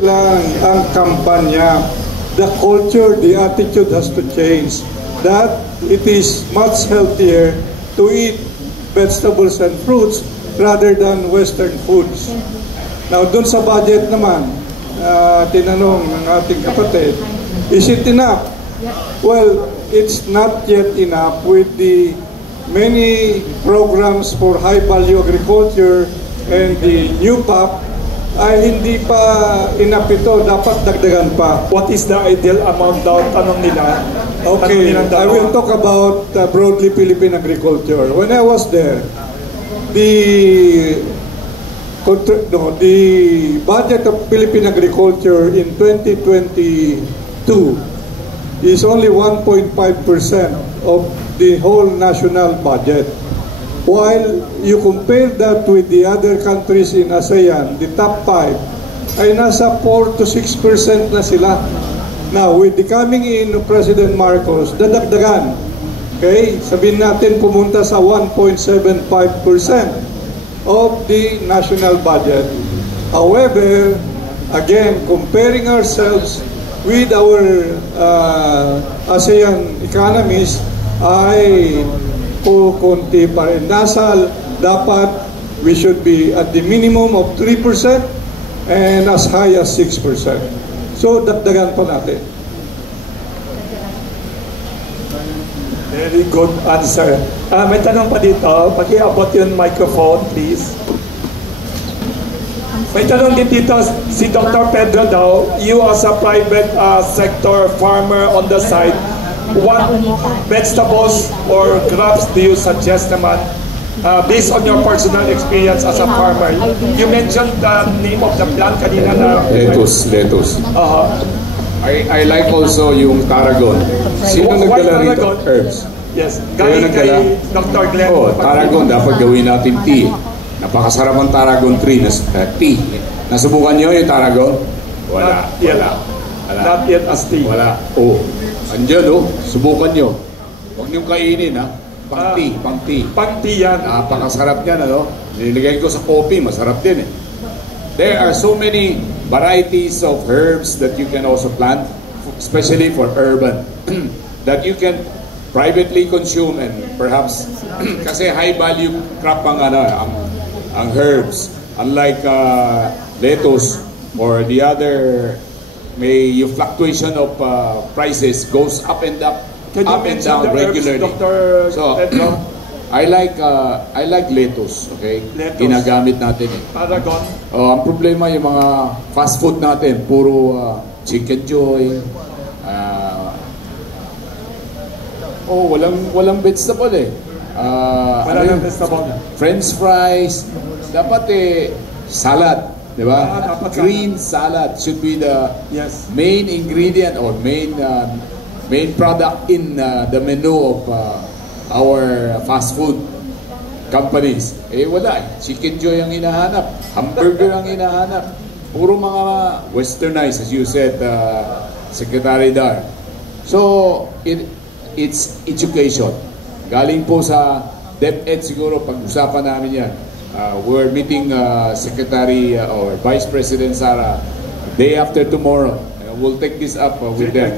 lang ang kampanya. The culture, the attitude has to change. That it is much healthier to eat vegetables and fruits rather than Western foods. Now, dun sa budget naman, tinanong ng ating kapatid, is it enough? Well, it's not yet enough with the many programs for high-value agriculture and the new PAP ay hindi pa enough ito. Dapat dagdagan pa. What is the ideal amount daw? Tanong nila. Okay, I will talk about broadly Philippine agriculture. When I was there, the budget of Philippine agriculture in 2022 is only 1.5% of the whole national budget. While you compare that with the other countries in ASEAN, the top 5, ay nasa 4 to 6% na sila. Now, with the coming in of President Marcos, dadagdagan. Okay? Sabihin natin pumunta sa 1.75% of the national budget. However, again, comparing ourselves with our ASEAN economies, ay konti pa rin. Dapat we should be at the minimum of 3% and as high as 6%. So, dagdagan pa natin. Very good answer. May tanong pa dito. Pakiabot yung microphone, please. May tanong din dito, si Dr. Pedro daw, you as a private sector farmer on the side, what vegetables or crops do you suggest naman based on your personal experience as a farmer? You mentioned the name of the plant kanina na lettuce. I like also yung tarragon. Sino nagdala rito? Herbs. Yes, galing kay Dr. Glenn. Tarragon dapat gawin natin tea. Napakasarap ang tarragon tree, tea. Nasubukan niyo yung tarragon? Wala. Not yet as tea. Wala. Andiyan subukan nyo. Huwag nyo kainin pang tea. Pang tea yan. Napakasarap yan Nilagay ko sa coffee, masarap din There are so many varieties of herbs that you can also plant, especially for urban, that you can privately consume and perhaps, kasi high value crop ang herbs. Unlike lettuce or the other, may yung fluctuation of prices goes up and down regularly. Dr. So, I like lettuce, okay? Lettuce. Ginagamit natin Tarragon. ang problema yung mga fast food natin, puro Chicken Joy. Walang vegetable Walang vegetable. French fries. Dapat salad. Diba? Green salad should be the main ingredient or main product in the menu of our fast food companies. Wala. Chicken Joy ang hinahanap. Hamburger ang hinahanap. Puro mga westernized, as you said, Secretary Dar. So, it's education. Galing po sa DepEd siguro, pag-usapan namin yan. We're meeting Secretary or Vice President Sara day after tomorrow. We'll take this up with them.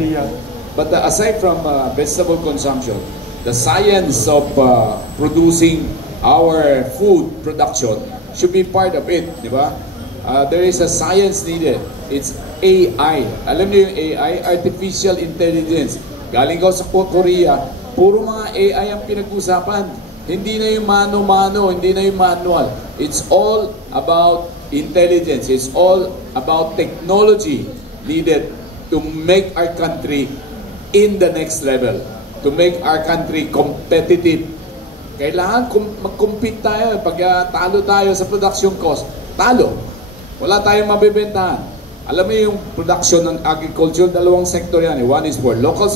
But aside from vegetable consumption, the science of producing our food production should be part of it, di ba? There is a science needed. It's AI. Alam niyo yung AI, Artificial Intelligence. Galing ko sa Korea, puro mga AI ang pinag-usapan. Hindi na yung mano-mano, hindi na yung manual. It's all about intelligence. It's all about technology needed to make our country in the next level. To make our country competitive. Kailangan mag-compete tayo. Pag talo tayo sa production cost, talo. Wala tayong mabibentahan. Alam mo yung production ng agriculture, dalawang sektor yan. One is for local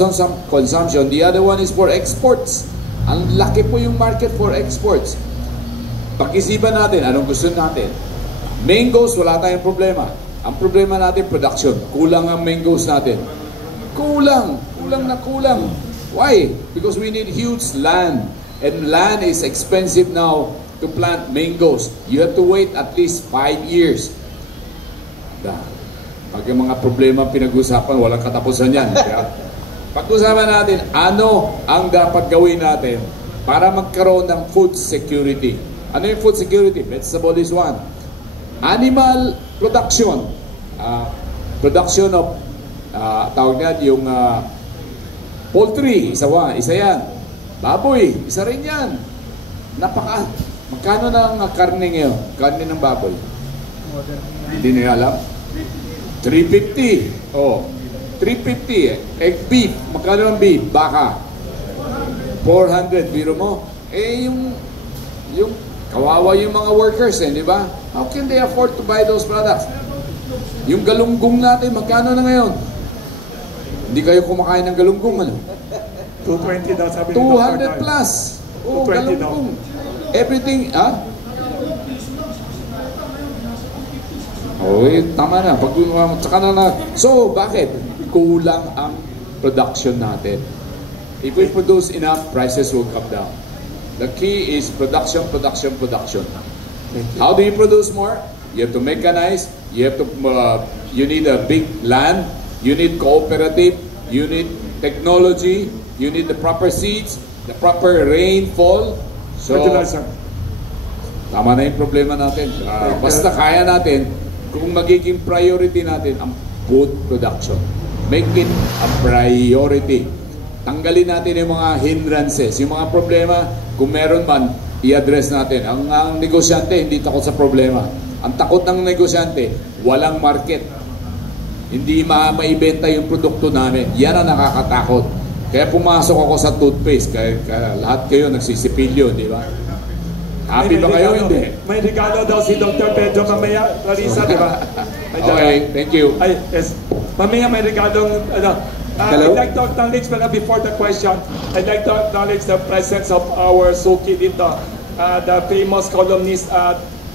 consumption, the other one is for exports. Ang laki po yung market for exports. Pag-isipan natin, anong gusto natin? Mangoes, wala tayong problema. Ang problema natin, production. Kulang ang mangoes natin. Kulang na kulang. Why? Because we need huge land. And land is expensive now to plant mangoes. You have to wait at least 5 years. Pag yung mga problema pinag-usapan, walang katapusan yan. Kaya, pag-usapan natin, ano ang dapat gawin natin para magkaroon ng food security. Ano yung food security? Vegetable is one. Animal production. Production of, tawag nga, yung poultry, isa yan. Baboy, isa rin yan. Magkano na ang karne ngayon? Karne ng baboy? Hindi nyo alam? 350. Oh, 350. Egg beef. Magkano ang beef? Baka. 400. Biro mo. Yung kawawa yung mga workers, di ba? How can they afford to buy those products? Yung galunggong natin, magkano na ngayon? Hindi kayo kumakain ng galunggong, ano? 220 daw sabi ni 200 plus. Oh, 220 galunggong. Everything, tama na. So, bakit? Kulang ang production natin. If we produce enough, prices will come down. The key is production. How do you produce more? You have to mechanize. You need a big land. You need cooperative. You need technology. You need the proper seeds, the proper rainfall. So, tama na yung problema natin. Basta kaya natin, kung magiging priority natin ang food production. Make it a priority. Tanggalin natin yung mga hindrances, yung mga problema, kung meron man, i-address natin. Ang negosyante, hindi takot sa problema. Ang takot ng negosyante, walang market. Hindi maibenta yung produkto namin. Yan ang nakakatakot. Kaya pumasok ako sa toothpaste. Kaya lahat kayo nagsisipilyo, di ba? Happy ba kayo? Hindi. May regalo daw si Dr. Pedro mamaya. Clarissa, di ba? Okay, thank you. Yes. Mamaya may regalong, I'd like to acknowledge, before the question, I'd like to acknowledge the presence of our Suki dito, the famous columnist,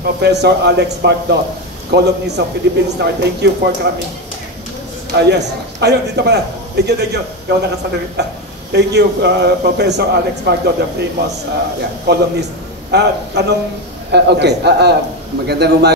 Professor Alex Bagdo, columnist of Philippine Star. Thank you for coming. Yes. Ayun, dito pala. Thank you. Ikaw nakasalawit. Thank you, Professor Alex Bagdo, the famous columnist. Okay, magandang umaga.